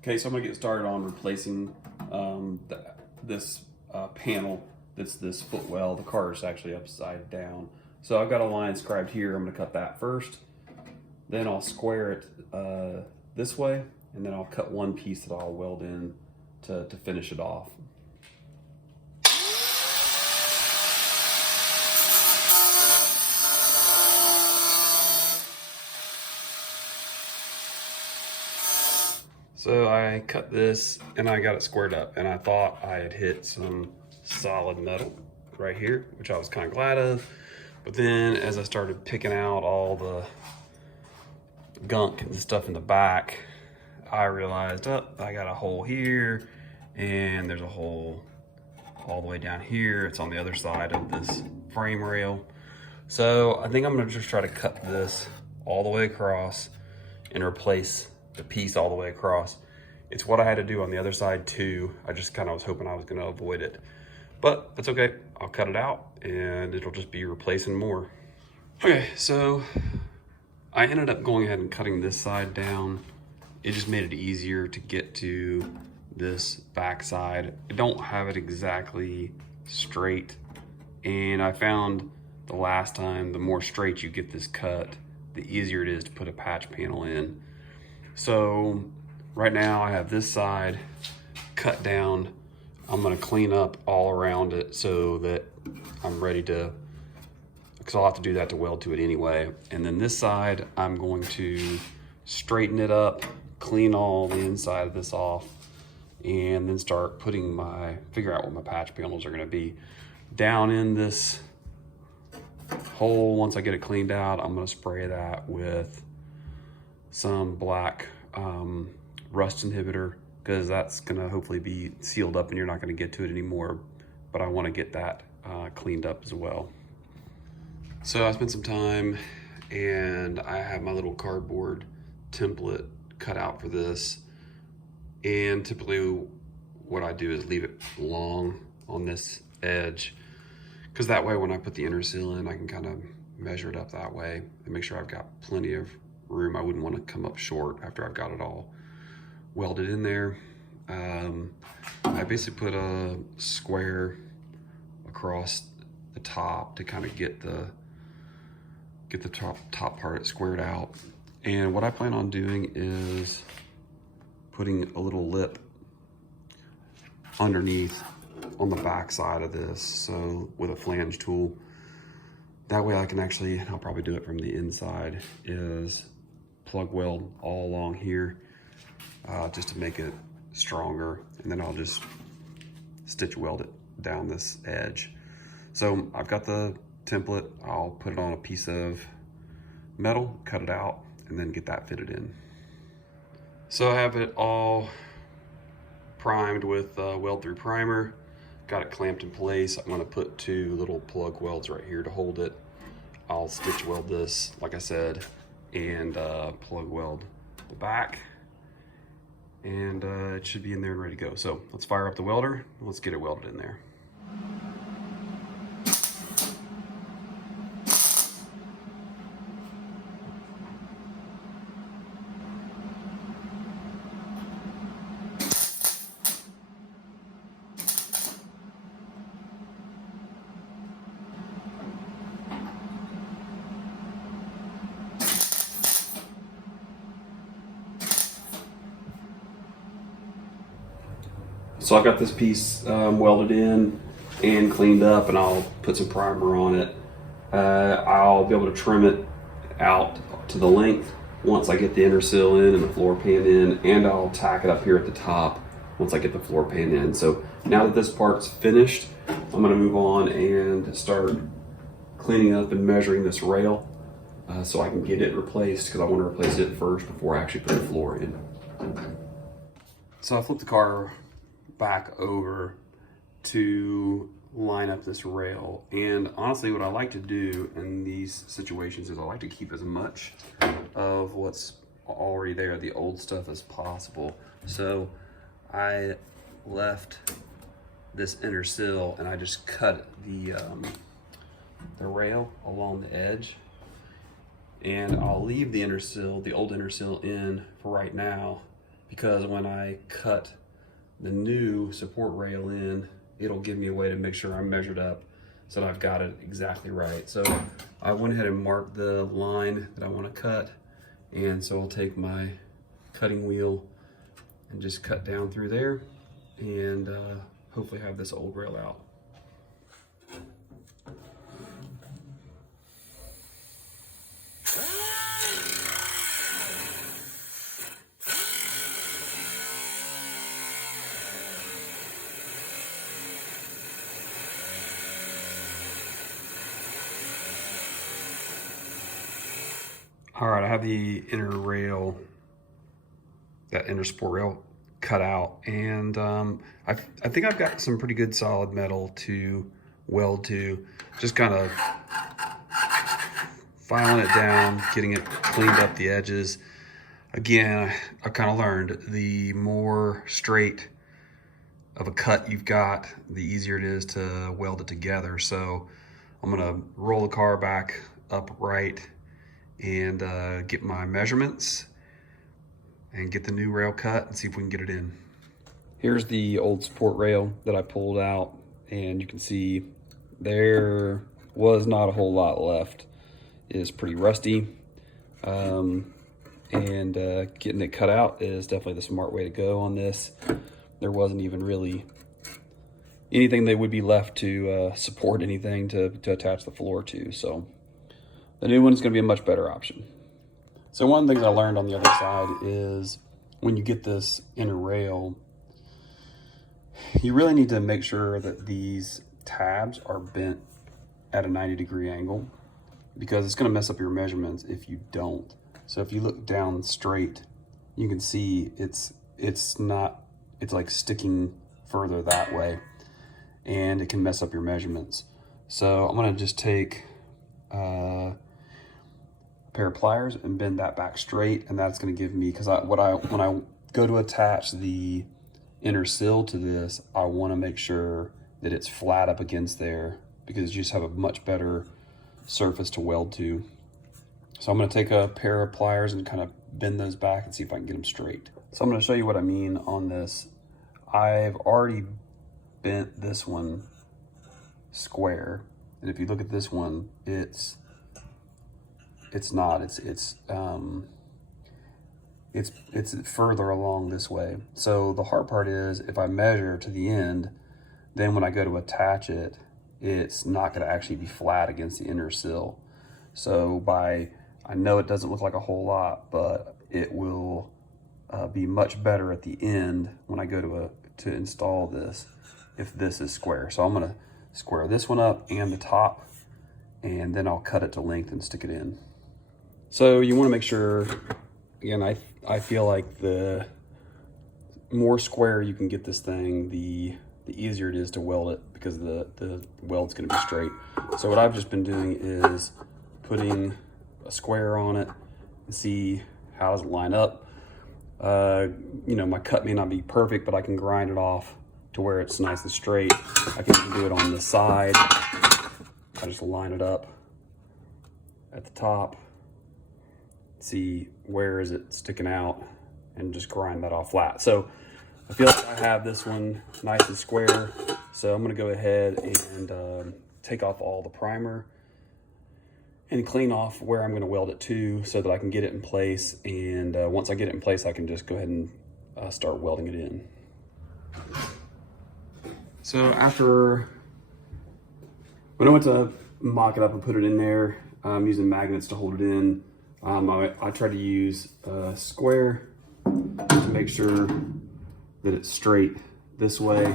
Okay, so I'm gonna get started on replacing this panel that's this footwell. The car is actually upside down. So I've got a line scribed here. I'm gonna cut that first. Then I'll square it this way, and then I'll cut one piece that I'll weld in to finish it off. So I cut this and I got it squared up, and I thought I had hit some solid metal right here, which I was kind of glad of. But then as I started picking out all the gunk and the stuff in the back, I realized, oh, I got a hole here and there's a hole all the way down here. It's on the other side of this frame rail. So I think I'm gonna just try to cut this all the way across and replace the piece all the way across. It's what I had to do on the other side too. I just kind of was hoping I was gonna avoid it, but that's okay. I'll cut it out and it'll just be replacing more. Okay, so I ended up going ahead and cutting this side down. It just made it easier to get to this back side. I don't have it exactly straight, and I found the last time, the more straight you get this cut, the easier it is to put a patch panel in. So right now I have this side cut down. I'm gonna clean up all around it so that I'm ready to, because I'll have to do that to weld to it anyway. And then this side, I'm going to straighten it up, clean all the inside of this off, and then start figure out what my patch panels are gonna be. Down in this hole, once I get it cleaned out, I'm gonna spray that with some black rust inhibitor, because that's gonna hopefully be sealed up and you're not gonna get to it anymore. But I wanna get that cleaned up as well. So I spent some time and I have my little cardboard template cut out for this. And typically what I do is leave it long on this edge, because that way when I put the inner seal in, I can kind of measure it up that way and make sure I've got plenty of room. I wouldn't want to come up short after I've got it all welded in there. I basically put a square across the top to kind of get the top part squared out. And what I plan on doing is putting a little lip underneath on the back side of this, so with a flange tool. That way I can actually, I'll probably do it from the inside, is plug weld all along here just to make it stronger, and then I'll just stitch weld it down this edge. So I've got the template. I'll put it on a piece of metal, cut it out, and then get that fitted in. So I have it all primed with weld through primer. Got it clamped in place. I'm gonna put two little plug welds right here to hold it. I'll stitch weld this, like I said, and plug weld the back. And it should be in there and ready to go. So let's fire up the welder. Let's get it welded in there. So I've got this piece welded in and cleaned up, and I'll put some primer on it. I'll be able to trim it out to the length once I get the inner seal in and the floor pan in, and I'll tack it up here at the top once I get the floor pan in. So now that this part's finished, I'm gonna move on and start cleaning up and measuring this rail so I can get it replaced, because I want to replace it first before I actually put the floor in. So I flipped the car back over to line up this rail, and honestly what I like to do in these situations is I like to keep as much of what's already there, the old stuff, as possible. So I left this inner sill and I just cut the rail along the edge, and I'll leave the inner sill, the old inner sill, in for right now. because when I cut the new support rail in, it'll give me a way to make sure I'm measured up so that I've got it exactly right. So I went ahead and marked the line that I want to cut, and so I'll take my cutting wheel and just cut down through there, and hopefully have this old rail out. All right, I have the inner rail, that inner support rail cut out, and I think I've got some pretty good solid metal to weld to. Just kind of filing it down, getting it cleaned up the edges. Again, I kind of learned the more straight of a cut you've got, the easier it is to weld it together. So I'm gonna roll the car back upright and get my measurements and get the new rail cut and see if we can get it in. Here's the old support rail that I pulled out, and you can see there was not a whole lot left. It is pretty rusty, and getting it cut out is definitely the smart way to go on this. There wasn't even really anything that would be left to support anything to attach the floor to, so the new one is going to be a much better option. So one of the things I learned on the other side is when you get this inner rail, you really need to make sure that these tabs are bent at a 90-degree angle, because it's going to mess up your measurements if you don't. So if you look down straight, you can see it's like sticking further that way, and it can mess up your measurements. So I'm going to just take a pair of pliers and bend that back straight, and that's going to give me, because when I go to attach the inner sill to this, I want to make sure that it's flat up against there, because you just have a much better surface to weld to. So I'm going to take a pair of pliers and kind of bend those back and see if I can get them straight. So I'm going to show you what I mean on this. I've already bent this one square, and if you look at this one, it's further along this way. So the hard part is if I measure to the end, then when I go to attach it, it's not going to actually be flat against the inner sill. So I know it doesn't look like a whole lot, but it will be much better at the end when I go to install this if this is square. So I'm going to square this one up and the top, and then I'll cut it to length and stick it in. So you want to make sure, again, I feel like the more square you can get this thing, the easier it is to weld it, because the weld's going to be straight. So what I've just been doing is putting a square on it and see how does it line up. You know, my cut may not be perfect, but I can grind it off to where it's nice and straight. I can even do it on the side. I just line it up at the top, see where is it sticking out, and just grind that off flat. So I feel like I have this one nice and square, so I'm going to go ahead and take off all the primer and clean off where I'm going to weld it to, so that I can get it in place. And once I get it in place, I can just go ahead and start welding it in. So when I went to mock it up and put it in there, I'm using magnets to hold it in. I tried to use a square to make sure that it's straight this way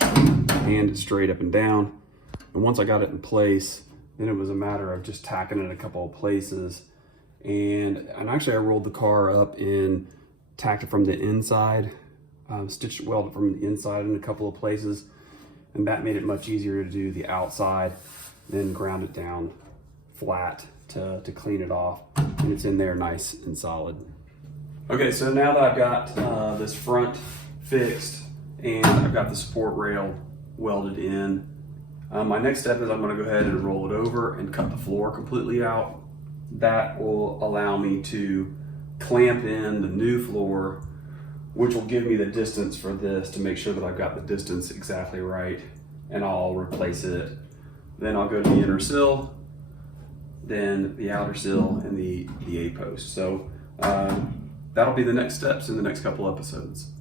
and it's straight up and down. And once I got it in place, then it was a matter of just tacking it a couple of places. And actually I rolled the car up and tacked it from the inside, welded from the inside in a couple of places. And that made it much easier to do the outside, then ground it down flat to clean it off. And it's in there nice and solid. Okay, so now that I've got this front fixed and I've got the support rail welded in, my next step is I'm going to go ahead and roll it over and cut the floor completely out. That will allow me to clamp in the new floor which will give me the distance for this to make sure that I've got the distance exactly right, and I'll replace it. Then I'll go to the inner sill, then the outer sill, and the A post. So that'll be the next steps in the next couple episodes.